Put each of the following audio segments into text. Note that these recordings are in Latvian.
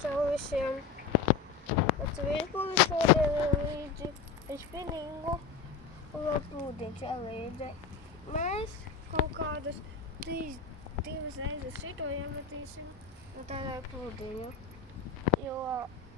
Čau visiem! Pats Virpulis šodien ir līdzi, es Piningu un vēl Plūdiņš līdzi. Mēs kaut kādas divas reizes šito iemetīsim un tādā Plūdiņu. Jo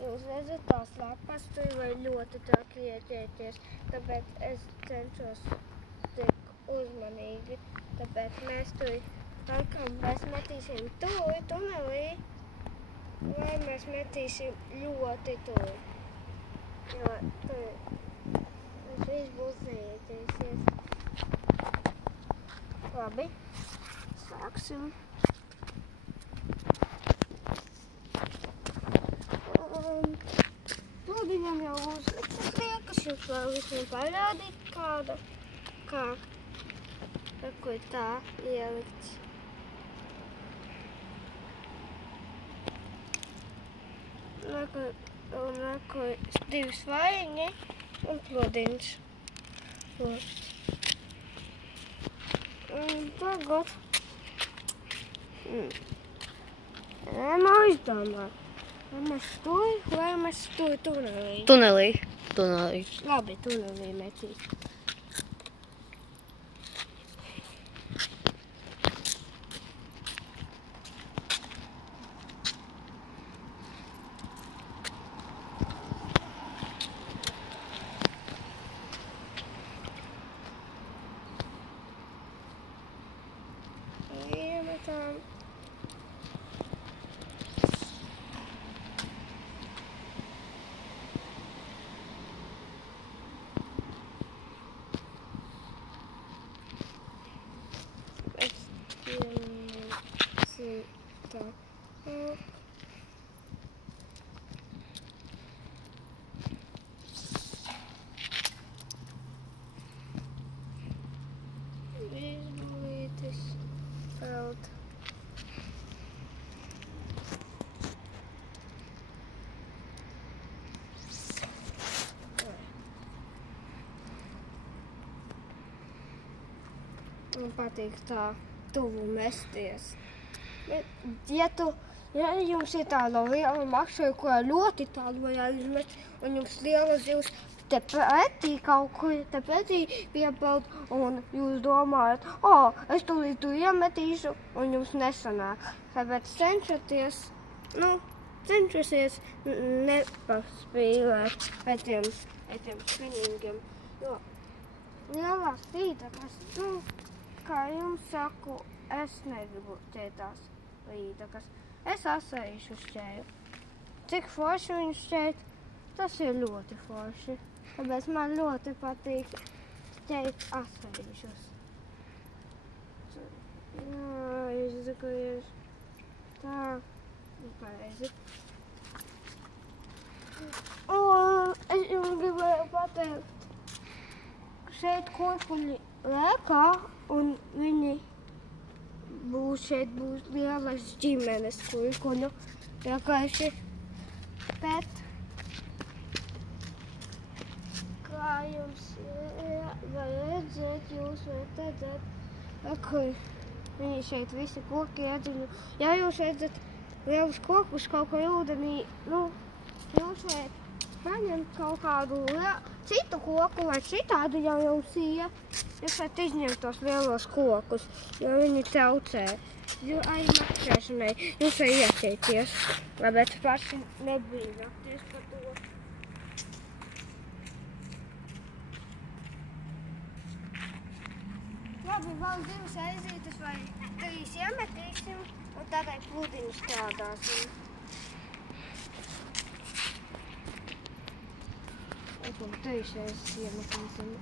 jūs redzat, tās lapas tur var ļoti traki ieķēties, tāpēc es cenšos tik uzmanīgi. Tāpēc mēs tur laikam metīsim tur tunelī. Vai mēs metīsim ļoti tuvu, jo tur viss būs neieķēsies. Labi, sāksim. Plūdiņam jau uzliktas liekas, jums vēl visiem parādīt kāda, kā ir tā ielikts. Un divi svaiņi un Plūdiņš. Un tagad man izdomā, vai mēs tur tunelī. Tunelī. Labi, tunelī metīs. Iemetam. Izbulītis peld. Man patīk tā tuvu mesties. Bet, ja jums ir tāda liela makšķera, ko ļoti tālu var izmest, un jums liela zivs te pretī kaut kur te pretī piepeld, un jūs domājat, es tūlīt tu iemetīšu, un jums nesanāk. Tāpēc cenšosies nepaspīlēt ar tiem spiningiem. Jo lielās lītakas, kā jums saku, es negribu tās lītakas. Es asējušu šķēju. Cik forši viņu šķēt, tas ir ļoti forši. Tāpēc man ļoti patīk šķēt asējušus. Jā, izdekojies. Tā, pareizi. Un es jums gribēju pateikt, šeit kurkuļi lēkā, un viņi šeit būs lielas ģimenes kurkuļu vienkārši. Bet, kā jums var redzēt, jūs varat redzēt, kur viņi šeit visi koki iedziļu. Ja jūs redzat lielus kokus kaut kur ūdenī, jūs varat paņemt kaut kādu citu koku vai citādu, ja jums ir. Jūs varat izņemt tos lielos kokus, jo viņi traucē. Jo arī makšķēšanai jūs var ieķēties, bet paši nebrīnāties par to. Labi, vēl divas aizītes vai trīs iemetīsim, un tādai Plūdiņu strādāsim. Un trīs reizes iemetīsim.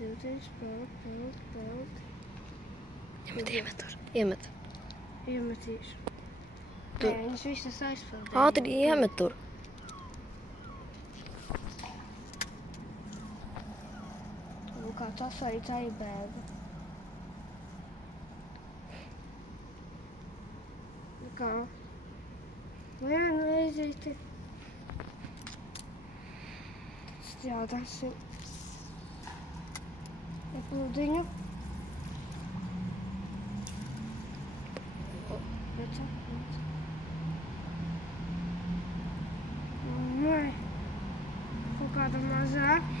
Siltiņš, peld. Iemet. Iemetīšu. Nē, viņas visas aizpeldēja. Ātri iemet tur. Kā tas arī caibēga. Kā? Vienu reizīti. Strādāsim. Plūdiņu. pēc apmēs. Nē. Kaut kāda mazāk.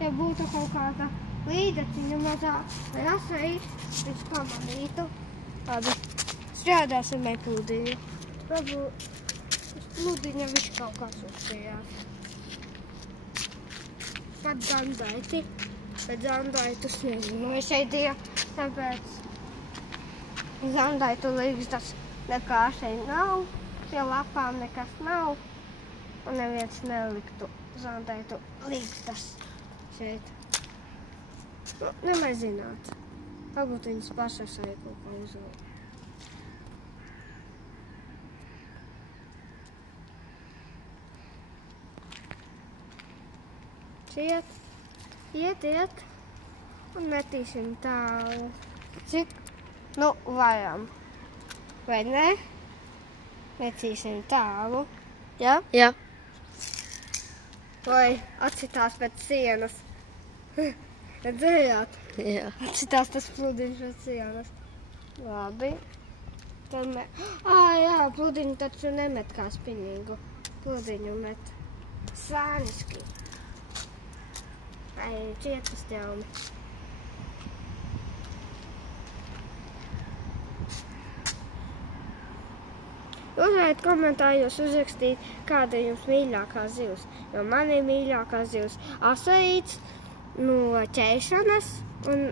Ja būtu kaut kāda līdeciņa mazāk, vai asveid, es pamanītu. Tāda strādāsim ar pludiņu. Varbūt uz pludiņa viņš kaut kāds uzstījās. Pat zandaiti. Bet zandaitus nezinu, vai šeit ir, tāpēc zandaitu līgstas nekā šeit nav, pie lapām nekas nav, un neviens neliktu zandaitu līgstas šeit. Nu, nemaz zināt. Varbūt viņas pašas arī kaut kā uzvēl. Iet, un metīsim tālu. Cik? Nu, varam. Vai ne? Metīsim tālu. Ja? Jā. Vai atcitās pēc sienas. Redzējāt? Jā. Atcitās tas pludiņš pēc sienas. Labi. Tad jā, pludiņu taču nemet kā spiņīgu. Pludiņu met sāniski. Ai, čietas ķelmi. Jūs varat komentāros uzrakstīt, kāda jums mīļākā zivs. Jo man ir mīļākā zivs asaīts no ķēšanas un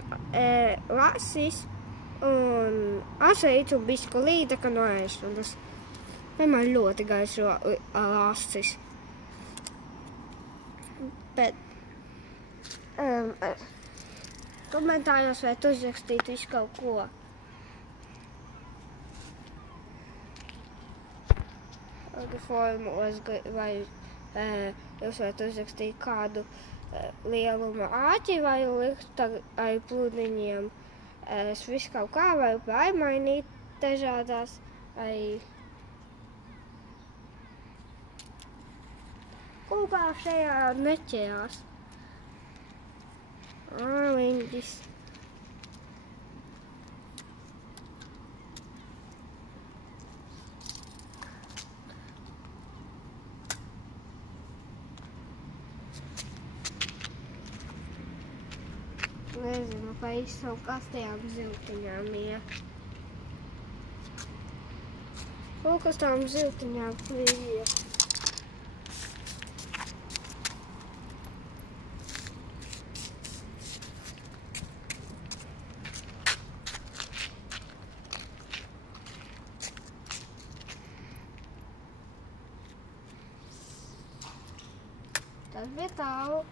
lasis un asaīts un bišku līdaka no ēšanas. Man ļoti gaišo lasis. Bet komentāros varat uzrakstīt visu kaut ko. Formos vai jūs varat uzrakstīt kādu lielumu āķi vai likt ar pludiņiem. Es visu kaut kā varu pārmainīt dažādās. Kaut kā šajā neķējās. Līņģis. Nezinu, pa izsavu kastajām ziltiņām ir. Kaut kas tām ziltiņām ir. Tas bija tālu.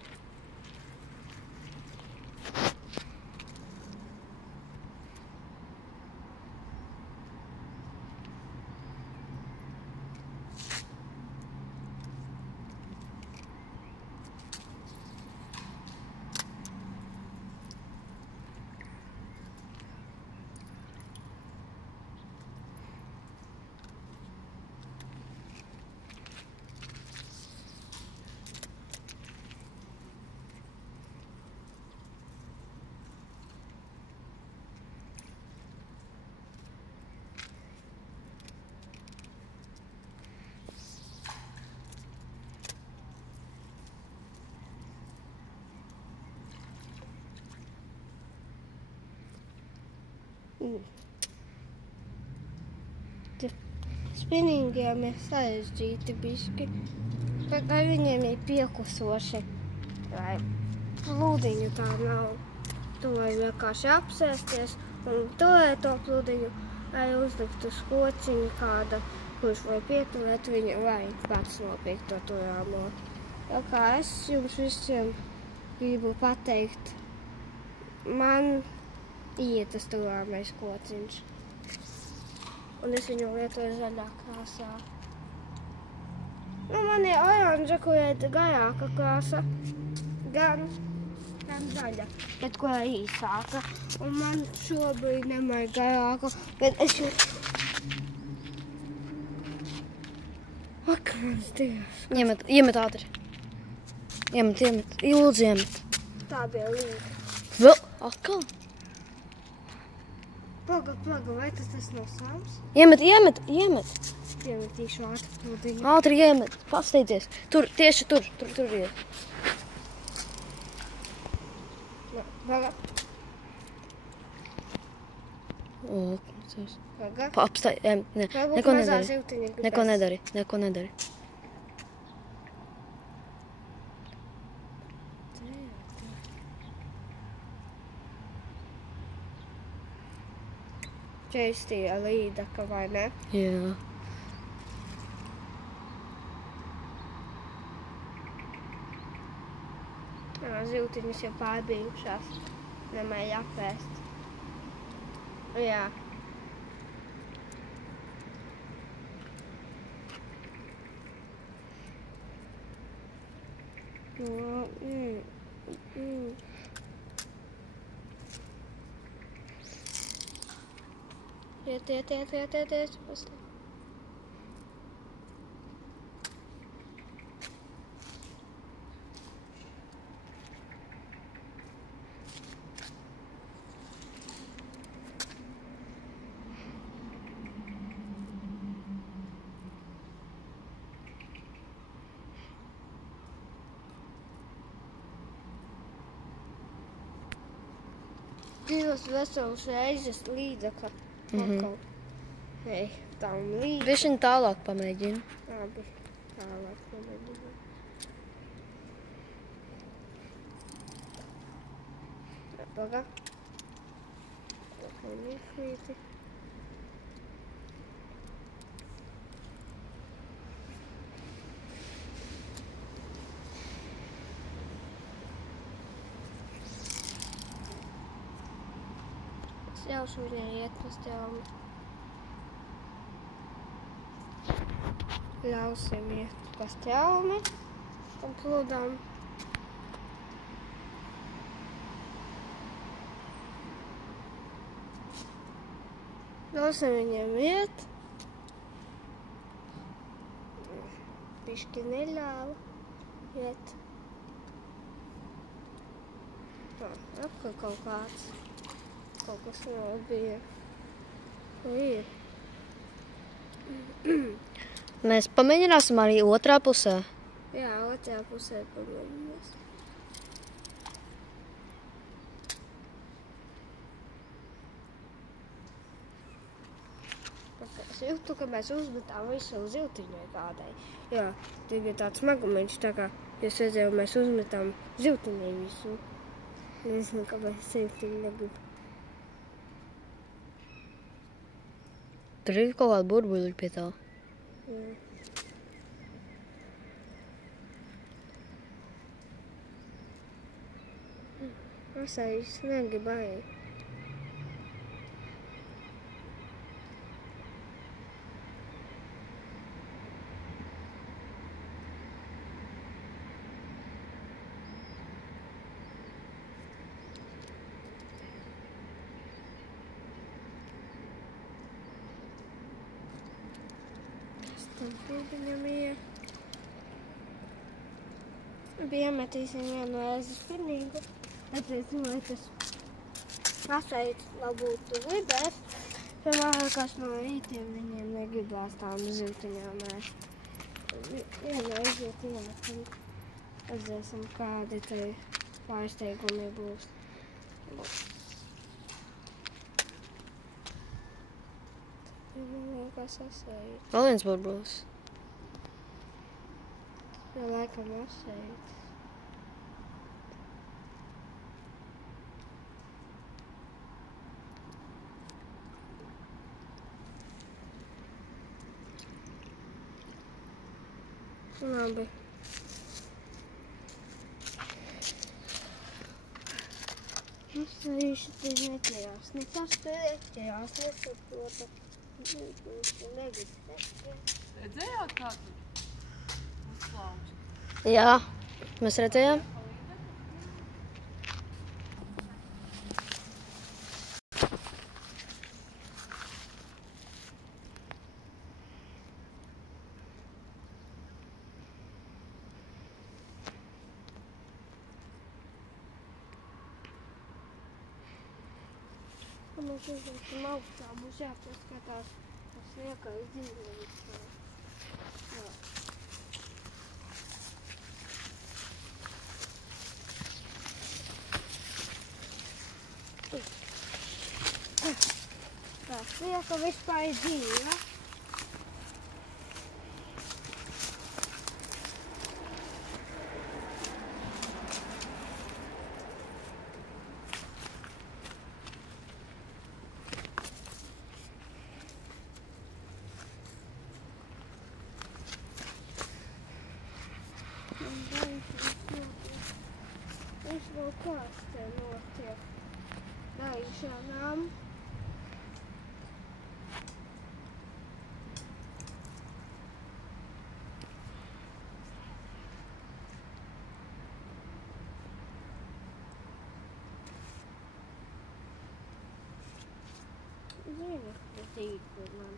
Spinningiem ir sarežģīti bišķi, bet ar viņiem ir piekusoši. Vai pludiņu tā nav. Tu vari vienkārši apsēsties un turēt to pludiņu, vai uzlikt uz kociņu kāda, kurš var pieturēt viņu, vai pats nopirkt to turāmo. Tā kā es jums visiem gribu pateikt, man ir tas turāmais kociņš. Un es viņu lietoju zaļā krāsā. Nu, man ir oranža, kur ir garāka krāsa, gan zaļa, bet kur ir īsāka. Un man šobrīd nemaz garāka, bet es jau... Ak, mans Dievs. Iemet ātri. Iemet. Lūdzu, iemet. Tā bija līga. Vēl atkal? Pagaid, vai tas nav sāms? Iemet. Iemetīšu ātri. Ātri iemet. Pasteidzies. Tur, tieši tur ir. Pagaid. Apstāj, neko nedari. Neko nedari. Čeistīja līdaka, vai ne? Jā. Zivtiņas jau pārbijušās. Nemēj apēst. Jā. Iet. Divas veselas reizes līdzaka. Ei, tam līdz. Bišķiņ tālāk pamēģinu. Labi, tālāk pamēģinu. Paga. Nīšvīti. Ļaušu viņai iet pa stelmi. Ļausim iet pa stelmi un pludam. Ļausim viņiem iet. Bišķi neļāva iet. Apkārt kaut kāds. Kaut kas vēl bija. Ir. Mēs pamēģināsim arī otrā pusē. Jā, otrā pusē pamēģinās. Es jūtu, ka mēs uzmetām visu zivtiņai kādai. Jā, tie bija tāds smagumiņš, tā kā jūs redzējāt, mēs uzmetām zivtiņai visu. Nezinu, kāpēc zivtiņi negrib. Tur ir kaut kāda burbuļi pie tā. Jā. Asais negrib aiet. Viņam ir. Piemetīsim vienu reizi spinīgu. Redzēsim, vai tas asaids būtu gribēs. Piemēram, kas no rītiem viņiem negribās tām zivtiņām ēst. Vienu aiziet iet un redzēsim, kādi te pārsteigumi būs. Kas asaids. Vēl viens burbulis. Ja laikam asaids. Labi. Asaiši te neķerās. Nekas te neķerās. Nesaprota. Redzējāt, kā tur uzslauč? Jā, mēs redzējām. Un mēs uzliekam augstā, būs jāpaskatās tas liekais dzīvības. Jā. Tā slieka vispār ir dzīva. Viņš vēl kāds te notiek daišanām. Zini, ka tīkli man.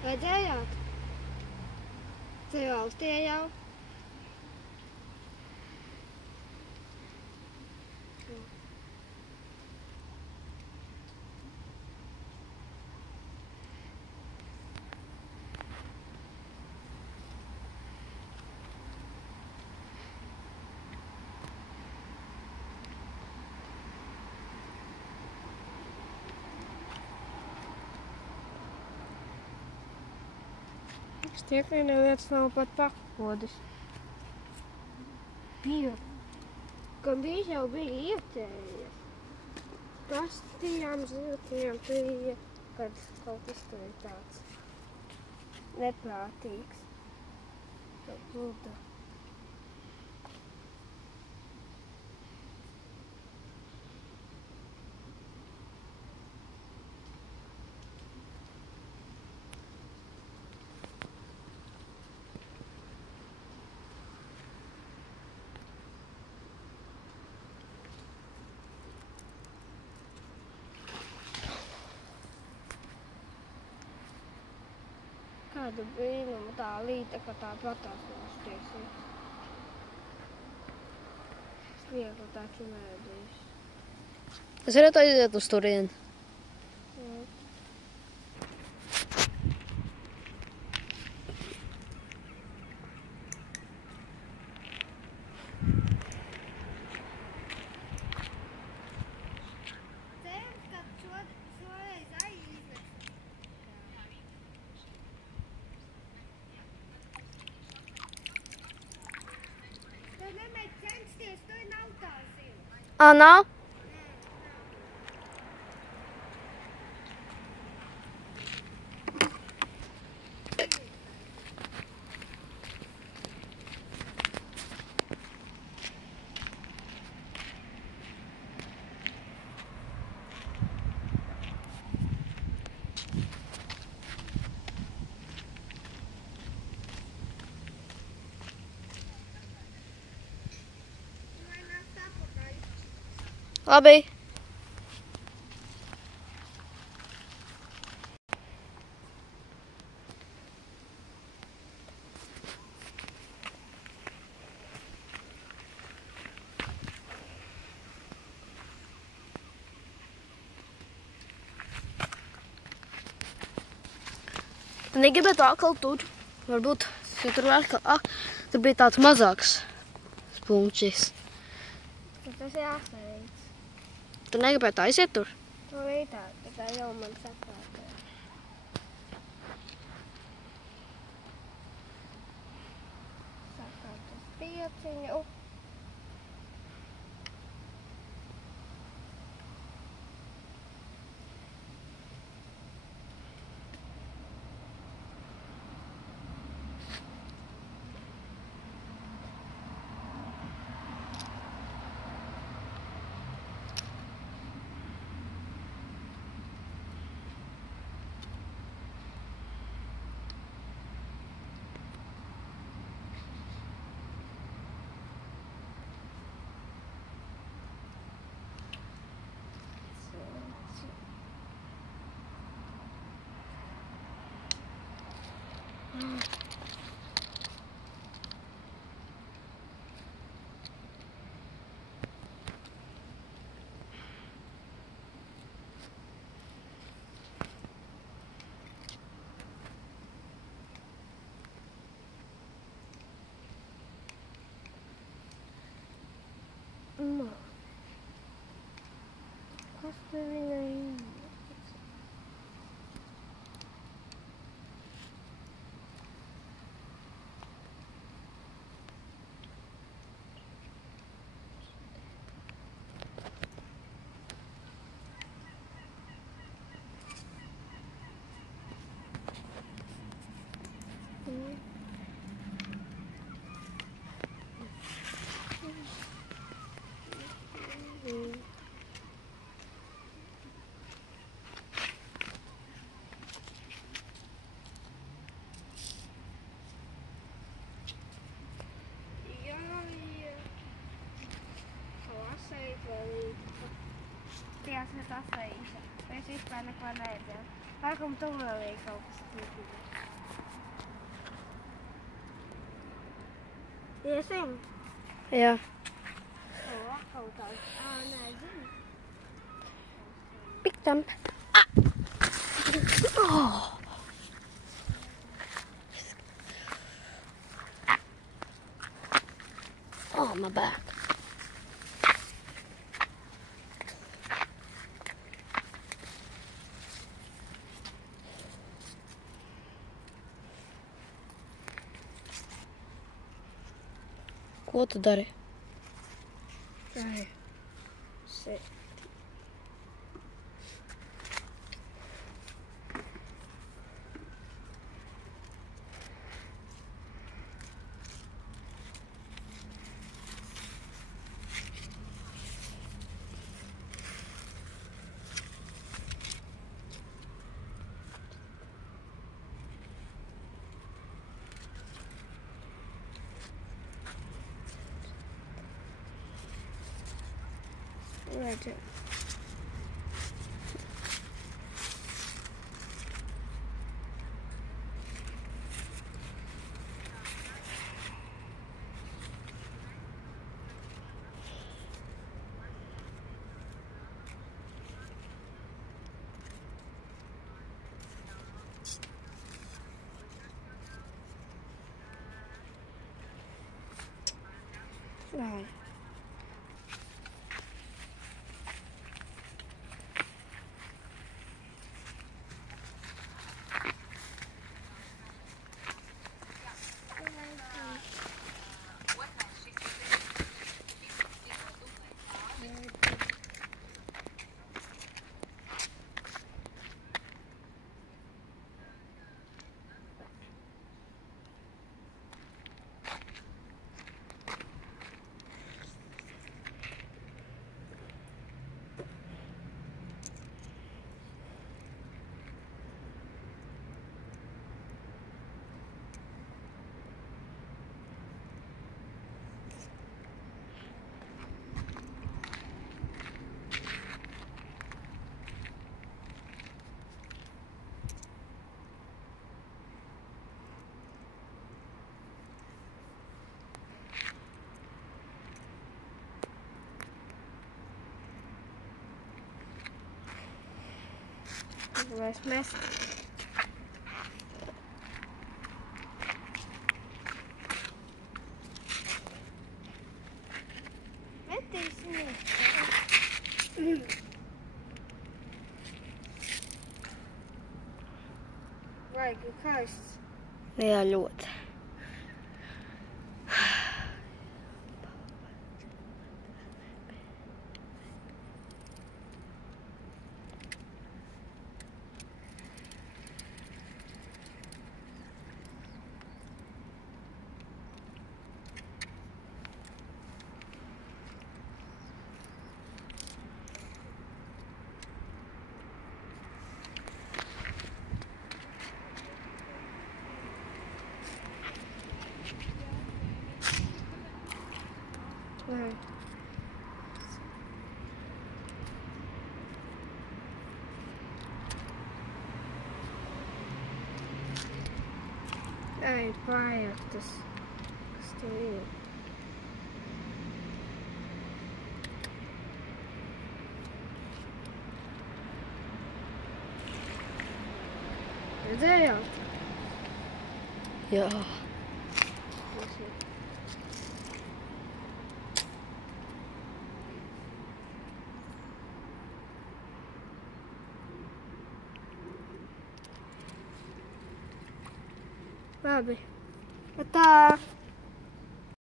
Redzējāt? Te valstie jau. Stiekli neviens nav pat pakodis. Bija. Gandrīz jau bija ietēja. Pastījām, ziltījām, bija, kad kaut kas tur ir tāds neprātīgs. Lūdzu. Kādu brīnumu tā līta, ka tā patās nostiesīs. Sliekli taču mēdīs. Es varētu aiziet uz turieni. Cerams, ka šoreiz aizliks. Tu nemēģi censties, tu nav tā zivs. Ā, nav? Vai nākt apakaļ? Labi. Tu negribētu atkal tur? Varbūt, ja tur vēl tur bija tāds mazāks spunčis. Tad tas jāsaveic. Tu negribētu aiziet tur? Tu vītā, tikai jau man saprātē. Sakārtas pieciņu. Kas te viņai ir? Piesat asveīša. Es vispār neko needzēju. Laikam tu vēl ir kaut kas cītīgs. Iesim? Jā. Kaut tāds. Nezinu. Piktam. Oh. Oh, my back. Ko tu dari? Ai. Šeit. Right. Right. Vairs mest. Metīsimies. Vajag karsts. Jā, ļoti. Right. Ai, projektas. Kas tev ir? Redzējāt? Jā. Labi. Tā.